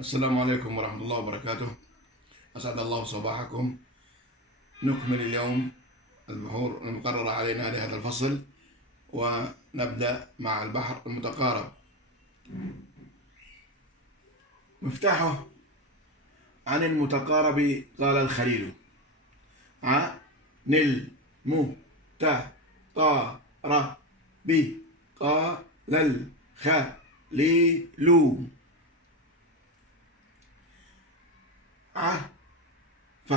السلام عليكم ورحمة الله وبركاته. أسعد الله صباحكم. نكمل اليوم البحور المقررة علينا لهذا الفصل، ونبدأ مع البحر المتقارب. مفتاحه: عن المتقارب قال الخليل. عن المتقارب قال الخليل. ف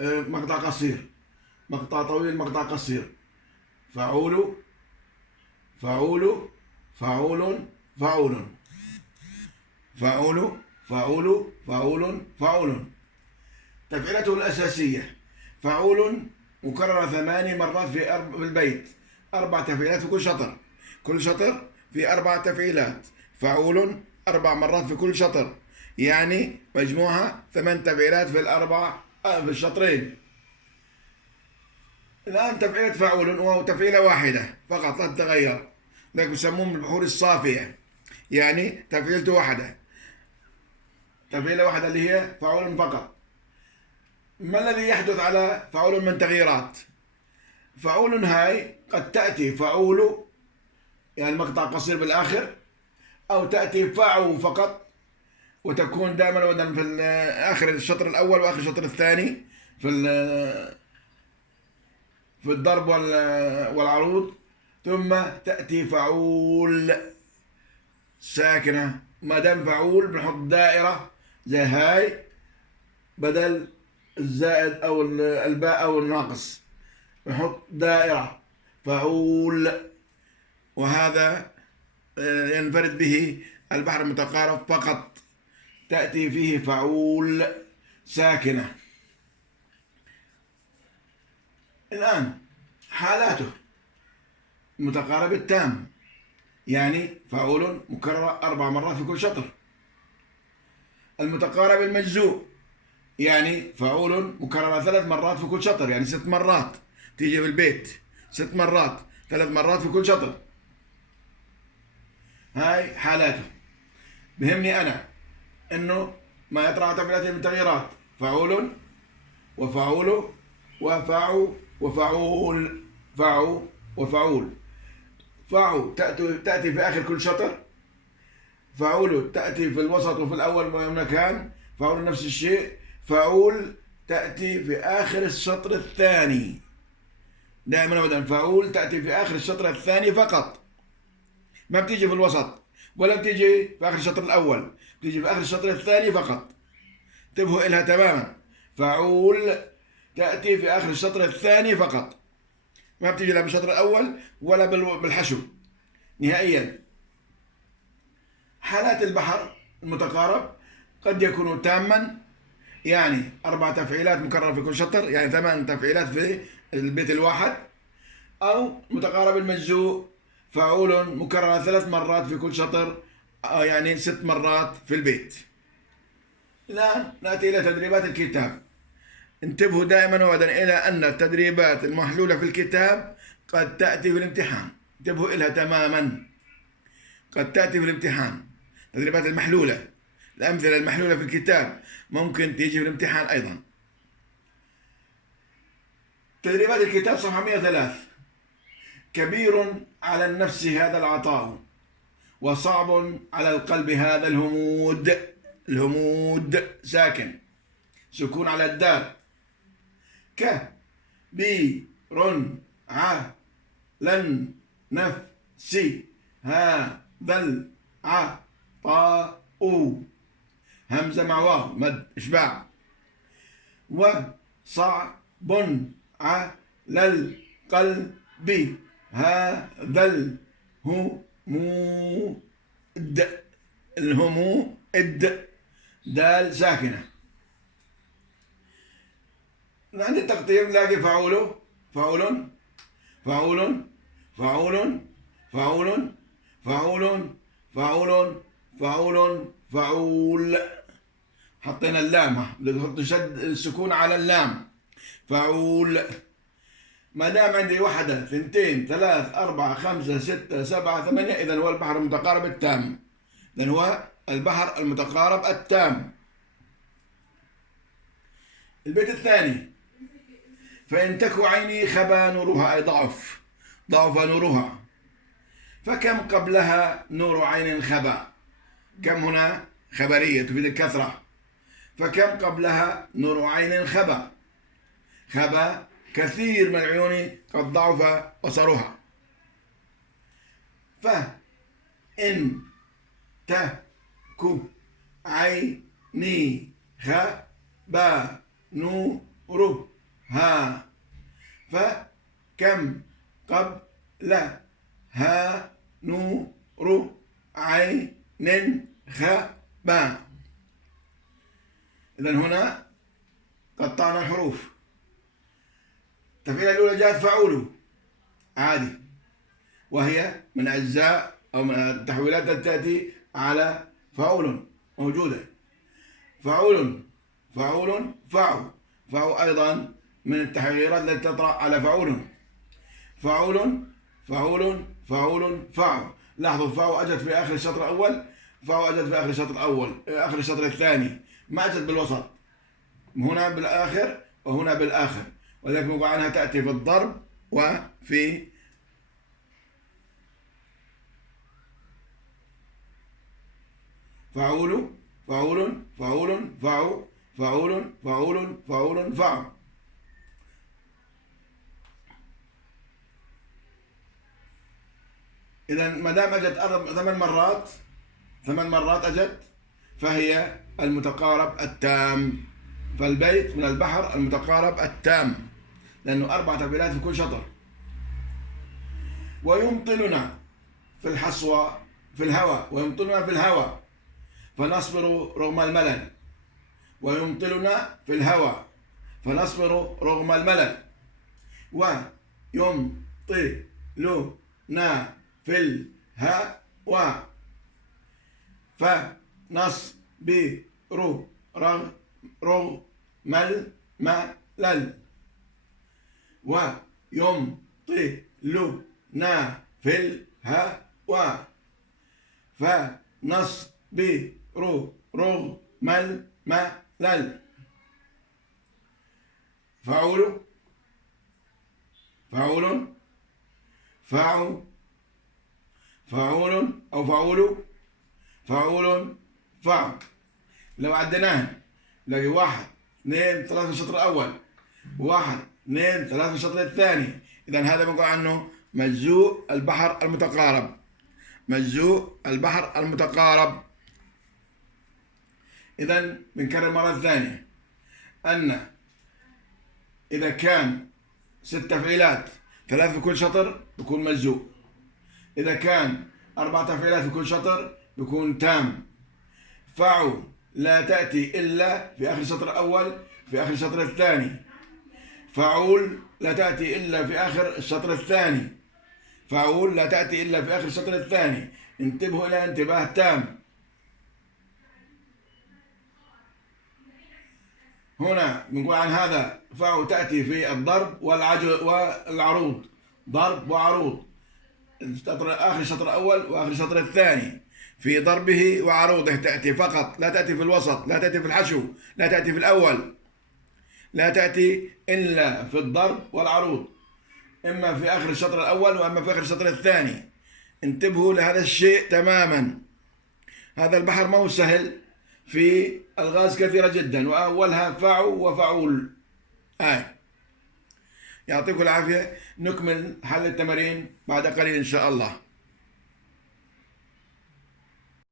مقطع قصير، مقطع طويل، مقطع قصير. فعول، فعول، فعول، فعول، فعول، فعول، فعول، فعول. تفعيلته الأساسية: فعول مكررة 8 مرات في البيت، 4 تفعيلات في كل شطر، كل شطر في 4 تفعيلات. فعول 4 مرات في كل شطر، يعني مجموعها 8 تفعيلات في في الشطرين. الآن تفعيلة فعول وهو تفعيلة واحدة فقط لا تتغير، لكن يسمون البحور الصافية، يعني تفعيلته واحدة، تفعيلة واحدة اللي هي فعول فقط. ما الذي يحدث على فعول من تغييرات؟ فعول هاي قد تأتي فعول، يعني مقطع قصير بالآخر، أو تأتي فعو فقط، وتكون دائما ودا في آخر الشطر الأول وآخر الشطر الثاني في الضرب والعروض. ثم تأتي فعول ساكنة. ما دام فعول بنحط دائرة زي هاي بدل الزائد أو الباء أو الناقص، بنحط دائرة فعول. وهذا ينفرد به البحر المتقارب فقط، تأتي فيه فعول ساكنة. الآن حالاته: المتقارب التام، يعني فعول مكررة 4 مرات في كل شطر. المتقارب المجزوء، يعني فعول مكررة 3 مرات في كل شطر، يعني 6 مرات تيجي في البيت، 6 مرات، 3 مرات في كل شطر. هاي حالاته. بهمني أنا إنه ما يطرح تفعيلات من تغييرات: فعول وفعول وفعو وفعول، فعو وفعول. فعو تأتي في آخر كل شطر، فعول تأتي في الوسط وفي الأول مكان، فعول نفس الشيء. فعول تأتي في آخر الشطر الثاني دائما أبدا. فعول تأتي في آخر الشطر الثاني فقط، ما بتيجي في الوسط ولا بتيجي في آخر الشطر الأول، بتيجي في آخر الشطر الثاني فقط. انتبهوا إلها تماما. فعول تأتي في آخر الشطر الثاني فقط، ما بتيجي لا بالشطر الأول ولا بالحشو نهائيا. حالات البحر المتقارب: قد يكون تاما، يعني 4 تفعيلات مكررة في كل شطر، يعني 8 تفعيلات في البيت الواحد. أو متقارب المجزوء: فعول مكررة 3 مرات في كل شطر، يعني 6 مرات في البيت. الآن نأتي إلى تدريبات الكتاب. انتبهوا دائما وابدا إلى أن التدريبات المحلولة في الكتاب قد تأتي في الامتحان، انتبهوا إليها تماما، قد تأتي في الامتحان. التدريبات المحلولة، الأمثلة المحلولة في الكتاب ممكن تيجي في الامتحان أيضا. تدريبات الكتاب صفحة 103: كبير على النفس هذا العطاء، وصعب على القلب هذا الهمود. الهمود ساكن، سكون على الدال. كبير على النفس هذا العطاء، همزة مع واو مد إشباع. وصعب على القلب هذا الهمود. الهمود دال ساكنة. عند التقطير نلاقي فعول، فعول، فعول، فعول، فعول، فعول، فعول، فعول، فعول. حطينا اللام، نحط شد السكون على اللام. فعول. ما دام عندي 1 2 3 4 5 6 7 8، إذا هو البحر المتقارب التام، إذا هو البحر المتقارب التام. البيت الثاني: فإن تك عيني خبا نورها، أي ضعف نورها، فكم قبلها نور عين خبا. كم هنا خبرية تفيد الكثرة، فكم قبلها نور عين خبا. خبا كثير من العيون قد ضعف بصرها. فإن تك عيني خبا نورها، فكم قبلها نور عين خبا. إذن هنا قطعنا الحروف. التفعيلة الأولى جاءت فعول عادي، وهي من أجزاء أو من التحويلات التي تأتي على فعول موجودة. فعول فعو أيضا من التحويلات التي تطرأ على فعول. فعو. لاحظوا فعو أجت في آخر الشطر الأول، فعو أجت في آخر الشطر الثاني، ما أجت بالوسط، هنا بالآخر وهنا بالآخر، ولذلك نقول عنها تأتي في الضرب وفي فعول فعو. إذا ما دام أجت 8 مرات أجت، فهي المتقارب التام. فالبيت من البحر المتقارب التام، لأنه 4 تفعيلات في كل شطر. ويمطلنا في الحصوى في الهوى، ويمطلنا في الهوى فنصبر رغم الملل. ويمطلنا في الهوى فنصبر رغم الملل. ويمطلنا في الهوى فنصبر رغم الملل. ويمطلنا في الهوى فنصبر رغم الملل. فعول فعو فعول أو فعول فعو. لو عديناها نلاقي 1 2 3 في الشطر الأول، 1 2 3 في الشطر الثاني. إذا هذا بنقول عنه مجزوء البحر المتقارب. مجزوء البحر المتقارب. إذا بنكرر مرة ثانية أن إذا كان 6 تفعيلات 3 في كل شطر بيكون مجزوء. إذا كان 4 تفعيلات في كل شطر بيكون تام. فعو لا تأتي إلا في آخر الشطر الأول في آخر الشطر الثاني. فعول لا تأتي إلا في آخر الشطر الثاني. فعول لا تأتي إلا في آخر الشطر الثاني. انتبهوا إلى انتباه تام. هنا بنقول عن هذا فعو تأتي في الضرب والعروض. ضرب وعروض. آخر الشطر الأول وآخر الشطر الثاني في ضربه وعروضه تأتي فقط، لا تأتي في الوسط، لا تأتي في الحشو، لا تأتي في الأول، لا تأتي إلا في الضرب والعروض، إما في آخر الشطر الأول وإما في آخر الشطر الثاني. انتبهوا لهذا الشيء تماما. هذا البحر ما هو سهل، في ألغاز كثيرة جدا، وأولها فعو وفعول. يعطيكم العافية. نكمل حل التمارين بعد قليل إن شاء الله.